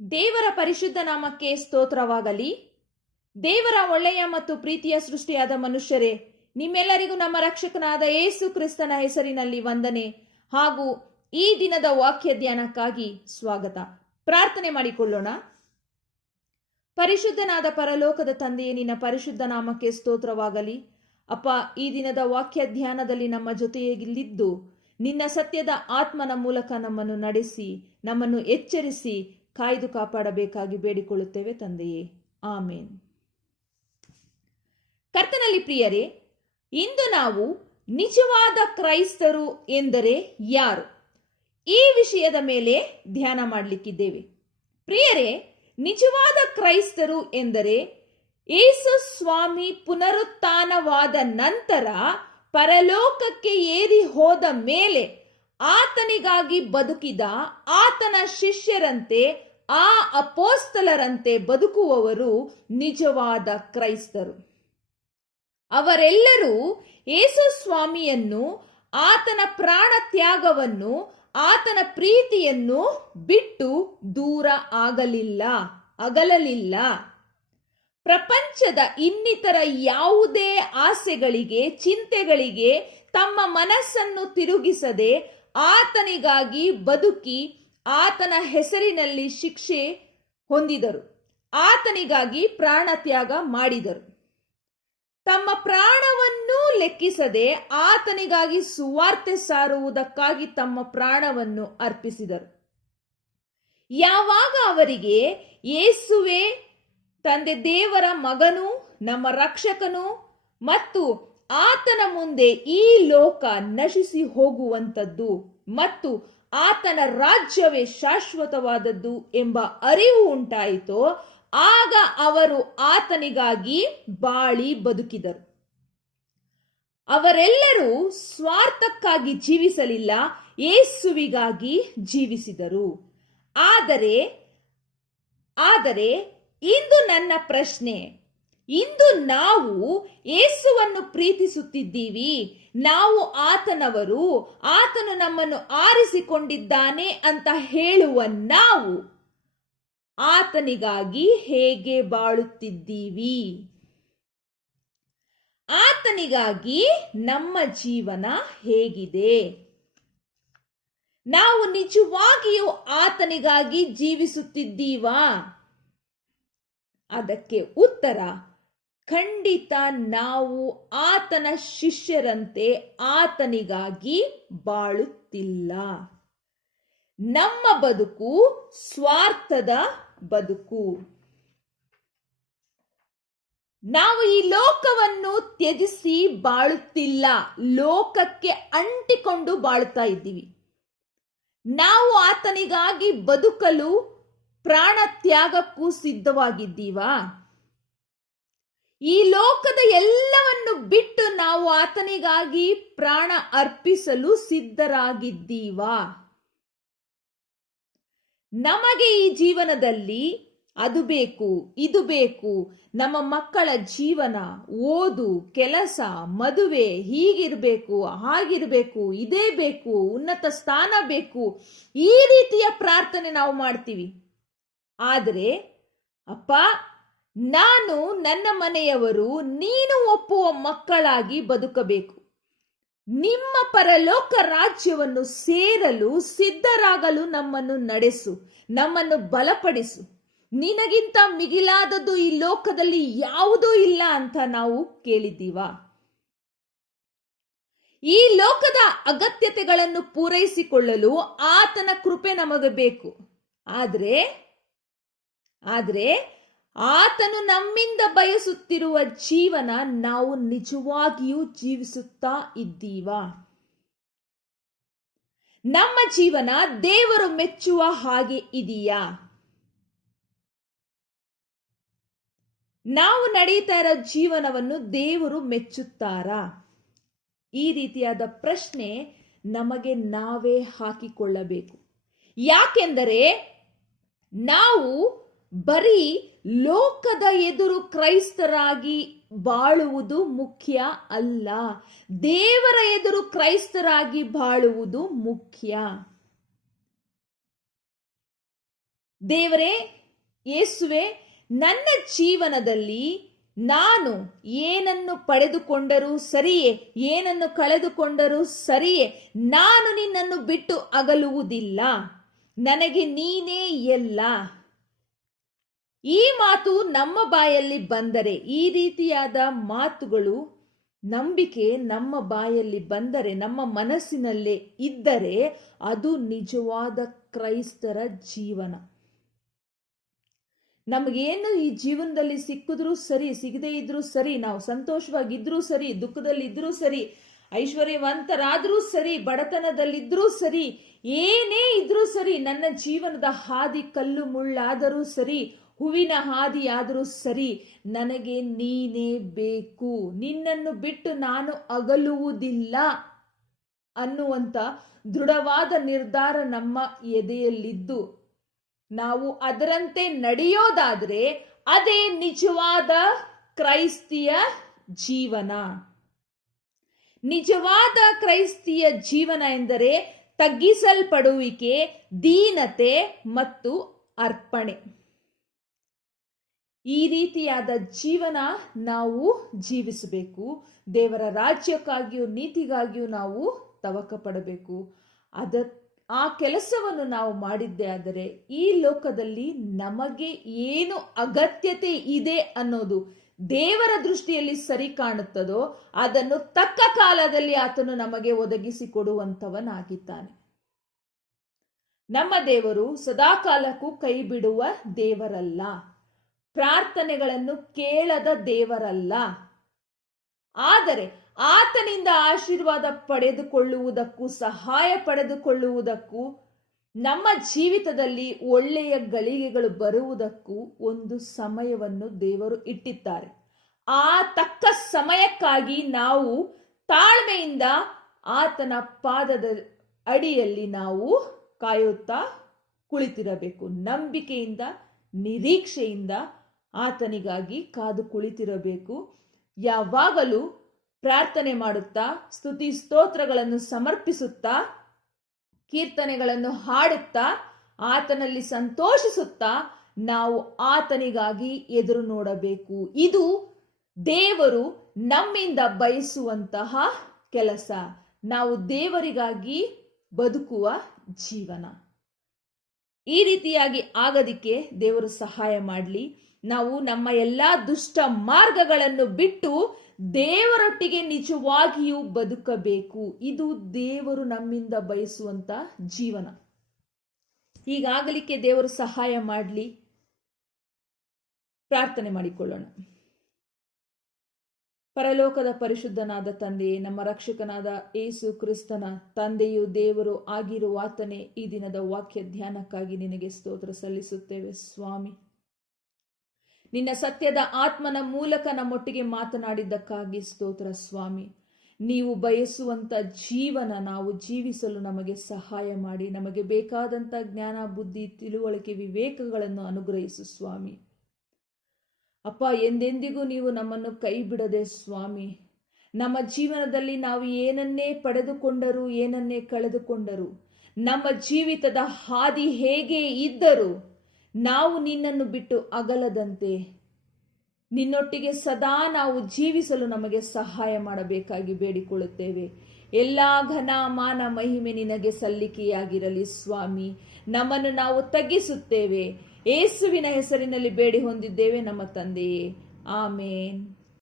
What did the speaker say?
ದೇವರ ಪರಿಶುದ್ಧ ನಾಮಕ್ಕೆ ಸ್ತೋತ್ರವಾಗಲಿ. ದೇವರ ಒಳ್ಳೆಯ ಮತ್ತು ಪ್ರೀತಿಯ ಸೃಷ್ಟಿಯಾದ ಮನುಷ್ಯರೇ, ನಿಮ್ಮೆಲ್ಲರಿಗೂ ನಮ್ಮ ರಕ್ಷಕನಾದ ಯೇಸು ಕ್ರಿಸ್ತನ ಹೆಸರಿನಲ್ಲಿ ವಂದನೆ ಹಾಗೂ ಈ ದಿನದ ವಾಕ್ಯ ಧ್ಯಾನಕ್ಕಾಗಿ ಸ್ವಾಗತ. ಪ್ರಾರ್ಥನೆ ಮಾಡಿಕೊಳ್ಳೋಣ. ಪರಿಶುದ್ಧನಾದ ಪರಲೋಕದ ತಂದೆಯೇ, ನಿನ್ನ ಪರಿಶುದ್ಧ ನಾಮಕ್ಕೆ ಸ್ತೋತ್ರವಾಗಲಿ. ಅಪ್ಪ, ಈ ದಿನದ ವಾಕ್ಯ ಧ್ಯಾನದಲ್ಲಿ ನಮ್ಮ ಜೊತೆಯಲ್ಲಿದ್ದು ನಿನ್ನ ಸತ್ಯದ ಆತ್ಮನ ಮೂಲಕ ನಮ್ಮನ್ನು ನಡೆಸಿ, ನಮ್ಮನ್ನು ಎಚ್ಚರಿಸಿ, ಕಾಯ್ದು ಕಾಪಾಡಬೇಕಾಗಿ ಬೇಡಿಕೊಳ್ಳುತ್ತೇವೆ ತಂದೆಯೇ, ಆಮೇನ್. ಕರ್ತನಲ್ಲಿ ಪ್ರಿಯರೇ, ಇಂದು ನಾವು ನಿಜವಾದ ಕ್ರೈಸ್ತರು ಎಂದರೆ ಯಾರು ಈ ವಿಷಯದ ಮೇಲೆ ಧ್ಯಾನ ಮಾಡಲಿಕ್ಕಿದ್ದೇವೆ. ಪ್ರಿಯರೇ, ನಿಜವಾದ ಕ್ರೈಸ್ತರು ಎಂದರೆ ಯೇಸು ಸ್ವಾಮಿ ಪುನರುತ್ಥಾನವಾದ ನಂತರ ಪರಲೋಕಕ್ಕೆ ಏರಿ ಹೋದ ಮೇಲೆ ಆತನಿಗಾಗಿ ಬದುಕಿದ ಆತನ ಶಿಷ್ಯರಂತೆ, ಆ ಅಪೋಸ್ತಲರಂತೆ ಬದುಕುವವರು ನಿಜವಾದ ಕ್ರೈಸ್ತರು. ಅವರೆಲ್ಲರೂ ಯೇಸು ಸ್ವಾಮಿಯನ್ನು, ಆತನ ಪ್ರಾಣ ತ್ಯಾಗವನ್ನು, ಆತನ ಪ್ರೀತಿಯನ್ನು ಬಿಟ್ಟು ದೂರ ಅಗಲಲಿಲ್ಲ. ಪ್ರಪಂಚದ ಇನ್ನಿತರ ಯಾವುದೇ ಆಸೆಗಳಿಗೆ, ಚಿಂತೆಗಳಿಗೆ ತಮ್ಮ ಮನಸ್ಸನ್ನು ತಿರುಗಿಸದೆ ಆತನಿಗಾಗಿ ಬದುಕಿ ಆತನ ಹೆಸರಿನಲ್ಲಿ ಶಿಕ್ಷೆ ಹೊಂದಿದರು, ಆತನಿಗಾಗಿ ಪ್ರಾಣ ತ್ಯಾಗ ಮಾಡಿದರು. ತಮ್ಮ ಪ್ರಾಣವನ್ನೂ ಲೆಕ್ಕಿಸದೆ ಆತನಿಗಾಗಿ ಸುವಾರ್ತೆ ಸಾರುವುದಕ್ಕಾಗಿ ತಮ್ಮ ಪ್ರಾಣವನ್ನು ಅರ್ಪಿಸಿದರು. ಯಾವಾಗ ಅವರಿಗೆ ಯೇಸುವೇ ತಂದೆ ದೇವರ ಮಗನು, ನಮ್ಮ ರಕ್ಷಕನು ಮತ್ತು ಆತನ ಮುಂದೆ ಈ ಲೋಕ ನಶಿಸಿ ಹೋಗುವಂಥದ್ದು ಮತ್ತು ಆತನ ರಾಜ್ಯವೇ ಶಾಶ್ವತವಾದದ್ದು ಎಂಬ ಅರಿವು ಉಂಟಾಯಿತೋ, ಆಗ ಅವರು ಆತನಿಗಾಗಿ ಬಾಳಿ ಬದುಕಿದರು. ಅವರೆಲ್ಲರೂ ಸ್ವಾರ್ಥಕ್ಕಾಗಿ ಜೀವಿಸಲಿಲ್ಲ, ಯೇಸುವಿಗಾಗಿ ಜೀವಿಸಿದರು. ಆದರೆ ಇಂದು ನನ್ನ ಪ್ರಶ್ನೆ, ಇಂದು ನಾವು ಯೇಸುವನ್ನು ಪ್ರೀತಿಸುತ್ತಿದ್ದೀವಿ, ನಾವು ಆತನವರು, ಆತನು ನಮ್ಮನ್ನು ಆರಿಸಿಕೊಂಡಿದ್ದಾನೆ ಅಂತ ಹೇಳುವ ನಾವು ಆತನಿಗಾಗಿ ಹೇಗೆ ಬಾಳುತ್ತಿದ್ದೀವಿ? ಆತನಿಗಾಗಿ ನಮ್ಮ ಜೀವನ ಹೇಗಿದೆ? ನಾವು ನಿಜವಾಗಿಯೂ ಆತನಿಗಾಗಿ ಜೀವಿಸುತ್ತಿದ್ದೀವಾ? ಅದಕ್ಕೆ ಉತ್ತರ, ಖಂಡಿತ ನಾವು ಆತನ ಶಿಷ್ಯರಂತೆ ಆತನಿಗಾಗಿ ಬಾಳುತ್ತಿಲ್ಲ. ನಮ್ಮ ಬದುಕು ಸ್ವಾರ್ಥದ ಬದುಕು. ನಾವು ಈ ಲೋಕವನ್ನು ತ್ಯಜಿಸಿ ಬಾಳುತ್ತಿಲ್ಲ, ಲೋಕಕ್ಕೆ ಅಂಟಿಕೊಂಡು ಬಾಳುತ್ತಾ ಇದ್ದೀವಿ. ನಾವು ಆತನಿಗಾಗಿ ಬದುಕಲು ಪ್ರಾಣ ತ್ಯಾಗಕ್ಕೂ ಸಿದ್ಧವಾಗಿದ್ದೀವಾ? ಈ ಲೋಕದ ಎಲ್ಲವನ್ನು ಬಿಟ್ಟು ನಾವು ಆತನಿಗಾಗಿ ಪ್ರಾಣ ಅರ್ಪಿಸಲು ಸಿದ್ಧರಾಗಿದ್ದೀವಾ? ನಮಗೆ ಈ ಜೀವನದಲ್ಲಿ ಅದು ಬೇಕು, ಇದು ಬೇಕು, ನಮ್ಮ ಮಕ್ಕಳ ಜೀವನ, ಓದು, ಕೆಲಸ, ಮದುವೆ, ಹೀಗಿರಬೇಕು, ಹಾಗಿರಬೇಕು, ಇದೇ ಬೇಕು, ಉನ್ನತ ಸ್ಥಾನ ಬೇಕು, ಈ ರೀತಿಯ ಪ್ರಾರ್ಥನೆ ನಾವು ಮಾಡ್ತೀವಿ. ಆದರೆ ಅಪ್ಪ, ನಾನು, ನನ್ನ ಮನೆಯವರು, ನೀನು ಒಪ್ಪುವ ಮಕ್ಕಳಾಗಿ ಬದುಕಬೇಕು. ನಿಮ್ಮ ಪರಲೋಕ ರಾಜ್ಯವನ್ನು ಸೇರಲು ಸಿದ್ಧರಾಗಲು ನಮ್ಮನ್ನು ನಡೆಸು, ನಮ್ಮನ್ನು ಬಲಪಡಿಸು. ನಿನಗಿಂತ ಮಿಗಿಲಾದದ್ದು ಈ ಲೋಕದಲ್ಲಿ ಯಾವುದೂ ಇಲ್ಲ ಅಂತ ನಾವು ಕೇಳಿದ್ದೀವಾ? ಈ ಲೋಕದ ಅಗತ್ಯತೆಗಳನ್ನು ಪೂರೈಸಿಕೊಳ್ಳಲು ಆತನ ಕೃಪೆ ನಮಗೆ ಬೇಕು. ಆದರೆ ಆತನು ನಮ್ಮಿಂದ ಬಯಸುತ್ತಿರುವ ಜೀವನ ನಾವು ನಿಜವಾಗಿಯೂ ಜೀವಿಸುತ್ತಾ ಇದ್ದೀವಾ? ನಮ್ಮ ಜೀವನ ದೇವರು ಮೆಚ್ಚುವ ಹಾಗೆ ಇದೆಯಾ? ನಾವು ನಡೆಯುತ್ತಾ ಇರೋ ಜೀವನವನ್ನು ದೇವರು ಮೆಚ್ಚುತ್ತಾರಾ? ಈ ರೀತಿಯಾದ ಪ್ರಶ್ನೆ ನಮಗೆ ನಾವೇ ಹಾಕಿಕೊಳ್ಳಬೇಕು. ಯಾಕೆಂದರೆ ನಾವು ಬರೀ ಲೋಕದ ಎದುರು ಕ್ರೈಸ್ತರಾಗಿ ಬಾಳುವುದು ಮುಖ್ಯ ಅಲ್ಲ, ದೇವರ ಎದುರು ಕ್ರೈಸ್ತರಾಗಿ ಬಾಳುವುದು ಮುಖ್ಯ. ದೇವರೇ, ಯೇಸುವೆ, ನನ್ನ ಜೀವನದಲ್ಲಿ ನಾನು ಏನನ್ನು ಪಡೆದುಕೊಂಡರೂ ಸರಿಯೇ, ಏನನ್ನು ಕಳೆದುಕೊಂಡರೂ ಸರಿಯೇ, ನಾನು ನಿನ್ನನ್ನು ಬಿಟ್ಟು ಅಗಲುವುದಿಲ್ಲ. ನನಗೆ ನೀನೇ ಎಲ್ಲ. ಈ ಮಾತು ನಮ್ಮ ಬಾಯಲ್ಲಿ ಬಂದರೆ, ಈ ರೀತಿಯಾದ ಮಾತುಗಳು, ನಂಬಿಕೆ ನಮ್ಮ ಬಾಯಲ್ಲಿ ಬಂದರೆ, ನಮ್ಮ ಮನಸ್ಸಿನಲ್ಲೇ ಇದ್ದರೆ, ಅದು ನಿಜವಾದ ಕ್ರೈಸ್ತರ ಜೀವನ. ನಮಗೇನು ಈ ಜೀವನದಲ್ಲಿ ಸಿಕ್ಕಿದ್ರೂ ಸರಿ, ಸಿಗದೇ ಇದ್ರೂ ಸರಿ, ನಾವು ಸಂತೋಷವಾಗಿದ್ರೂ ಸರಿ, ದುಃಖದಲ್ಲಿದ್ರೂ ಸರಿ, ಐಶ್ವರ್ಯವಂತರಾದ್ರೂ ಸರಿ, ಬಡತನದಲ್ಲಿದ್ರೂ ಸರಿ, ಏನೇ ಇದ್ರೂ ಸರಿ, ನನ್ನ ಜೀವನದ ಹಾದಿ ಕಲ್ಲು ಮುಳ್ಳಾದರೂ ಸರಿ, ಹೂವಿನ ಹಾದಿಯಾದರೂ ಸರಿ, ನನಗೆ ನೀನೇ ಬೇಕು, ನಿನ್ನನ್ನು ಬಿಟ್ಟು ನಾನು ಅಗಲುವುದಿಲ್ಲ ಅನ್ನುವಂಥ ದೃಢವಾದ ನಿರ್ಧಾರ ನಮ್ಮ ಎದೆಯಲ್ಲಿದ್ದು ನಾವು ಅದರಂತೆ ನಡೆಯೋದಾದ್ರೆ ಅದೇ ನಿಜವಾದ ಕ್ರೈಸ್ತಿಯ ಜೀವನ. ನಿಜವಾದ ಕ್ರೈಸ್ತಿಯ ಜೀವನ ಎಂದರೆ ತಗ್ಗಿಸಲ್ಪಡುವಿಕೆ, ದೀನತೆ ಮತ್ತು ಅರ್ಪಣೆ. ಈ ರೀತಿಯಾದ ಜೀವನ ನಾವು ಜೀವಿಸಬೇಕು. ದೇವರ ರಾಜ್ಯಕ್ಕಾಗಿಯೂ ನೀತಿಗಾಗಿಯೂ ನಾವು ತವಕ ಪಡಬೇಕು. ಆ ಕೆಲಸವನ್ನು ನಾವು ಮಾಡಿದ್ದೇ ಆದರೆ ಈ ಲೋಕದಲ್ಲಿ ನಮಗೆ ಏನು ಅಗತ್ಯತೆ ಇದೆ ಅನ್ನೋದು ದೇವರ ದೃಷ್ಟಿಯಲ್ಲಿ ಸರಿ ಕಾಣುತ್ತದೋ ಅದನ್ನು ತಕ್ಕ ಕಾಲದಲ್ಲಿ ಆತನು ನಮಗೆ ಒದಗಿಸಿಕೊಡುವಂತವನಾಗಿದ್ದಾನೆ. ನಮ್ಮ ದೇವರು ಸದಾಕಾಲಕ್ಕೂ ಕೈ ಬಿಡುವ ದೇವರಲ್ಲ, ಪ್ರಾರ್ಥನೆಗಳನ್ನು ಕೇಳದ ದೇವರಲ್ಲ. ಆದರೆ ಆತನಿಂದ ಆಶೀರ್ವಾದ ಪಡೆದುಕೊಳ್ಳುವುದಕ್ಕೂ ಸಹಾಯ ಪಡೆದುಕೊಳ್ಳುವುದಕ್ಕೂ ನಮ್ಮ ಜೀವಿತದಲ್ಲಿ ಒಳ್ಳೆಯ ಗಳಿಗೆಗಳು ಬರುವುದಕ್ಕೂ ಒಂದು ಸಮಯವನ್ನು ದೇವರು ಇಟ್ಟಿದ್ದಾರೆ. ಆ ತಕ್ಕ ಸಮಯಕ್ಕಾಗಿ ನಾವು ತಾಳ್ಮೆಯಿಂದ ಆತನ ಪಾದದ ಅಡಿಯಲ್ಲಿ ನಾವು ಕಾಯುತ್ತಾ ಕುಳಿತಿರಬೇಕು. ನಂಬಿಕೆಯಿಂದ, ನಿರೀಕ್ಷೆಯಿಂದ ಆತನಿಗಾಗಿ ಕಾದು ಕುಳಿತಿರಬೇಕು. ಯಾವಾಗಲೂ ಪ್ರಾರ್ಥನೆ ಮಾಡುತ್ತಾ, ಸ್ತುತಿ ಸ್ತೋತ್ರಗಳನ್ನು ಸಮರ್ಪಿಸುತ್ತಾ, ಕೀರ್ತನೆಗಳನ್ನು ಹಾಡುತ್ತಾ, ಆತನಲ್ಲಿ ಸಂತೋಷಿಸುತ್ತಾ ನಾವು ಆತನಿಗಾಗಿ ಎದುರು ನೋಡಬೇಕು. ಇದು ದೇವರು ನಮ್ಮಿಂದ ಬಯಸುವಂತಹ ಕೆಲಸ. ನಾವು ದೇವರಿಗಾಗಿ ಬದುಕುವ ಜೀವನ. ಈ ರೀತಿಯಾಗಿ ಆಗದಿಕ್ಕೆ ದೇವರು ಸಹಾಯ ಮಾಡಲಿ. ನಾವು ನಮ್ಮ ಎಲ್ಲಾ ದುಷ್ಟ ಮಾರ್ಗಗಳನ್ನು ಬಿಟ್ಟು ದೇವರೊಟ್ಟಿಗೆ ನಿಜವಾಗಿಯೂ ಬದುಕಬೇಕು. ಇದು ದೇವರು ನಮ್ಮಿಂದ ಬಯಸುವಂತ ಜೀವನ. ಹೀಗಾಗಲಿಕ್ಕೆ ದೇವರು ಸಹಾಯ ಮಾಡಲಿ. ಪ್ರಾರ್ಥನೆ ಮಾಡಿಕೊಳ್ಳೋಣ. ಪರಲೋಕದ ಪರಿಶುದ್ಧನಾದ ತಂದೆಯೇ, ನಮ್ಮ ರಕ್ಷಕನಾದ ಯೇಸು ಕ್ರಿಸ್ತನ ತಂದೆಯು ದೇವರು ಆಗಿರುವ ಆತನೇ, ಈ ದಿನದ ವಾಕ್ಯ ಧ್ಯಾನಕ್ಕಾಗಿ ನಿನಗೆ ಸ್ತೋತ್ರ ಸಲ್ಲಿಸುತ್ತೇವೆ ಸ್ವಾಮಿ. ನಿನ್ನ ಸತ್ಯದ ಆತ್ಮನ ಮೂಲಕ ನಮ್ಮೊಟ್ಟಿಗೆ ಮಾತನಾಡಿದ್ದಕ್ಕಾಗಿ ಸ್ತೋತ್ರ ಸ್ವಾಮಿ. ನೀವು ಬಯಸುವಂತ ಜೀವನ ನಾವು ಜೀವಿಸಲು ನಮಗೆ ಸಹಾಯ ಮಾಡಿ, ನಮಗೆ ಬೇಕಾದಂತ ಜ್ಞಾನ, ಬುದ್ಧಿ, ತಿಳುವಳಿಕೆ, ವಿವೇಕಗಳನ್ನು ಅನುಗ್ರಹಿಸು ಸ್ವಾಮಿ. ಅಪ್ಪ, ಎಂದೆಂದಿಗೂ ನೀವು ನಮ್ಮನ್ನು ಕೈ ಬಿಡದೆ ಸ್ವಾಮಿ. ನಮ್ಮ ಜೀವನದಲ್ಲಿ ನಾವು ಏನನ್ನೇ ಪಡೆದುಕೊಂಡರೂ, ಏನನ್ನೇ ಕಳೆದುಕೊಂಡರೂ, ನಮ್ಮ ಜೀವಿತದ ಹಾದಿ ಹೇಗೆ ಇದ್ದರೂ ನಾವು ನಿನ್ನನ್ನು ಬಿಟ್ಟು ಅಗಲದಂತೆ ನಿನ್ನೊಟ್ಟಿಗೆ ಸದಾ ನಾವು ಜೀವಿಸಲು ನಮಗೆ ಸಹಾಯ ಮಾಡಬೇಕಾಗಿ ಬೇಡಿಕೊಳ್ಳುತ್ತೇವೆ. ಎಲ್ಲಾ ಘನ, ಮಾನ, ಮಹಿಮೆ ನಿನಗೆ ಸಲ್ಲಿಕೆಯಾಗಿರಲಿ ಸ್ವಾಮಿ. ನಮ್ಮನ್ನು ನಾವು ತಗ್ಗಿಸುತ್ತೇವೆ. ಯೇಸುವಿನ ಹೆಸರಿನಲ್ಲಿ ಬೇಡಿ ಹೊಂದಿದ್ದೇವೆ ನಮ್ಮ ತಂದೆಯೇ. ಆಮೇನ್.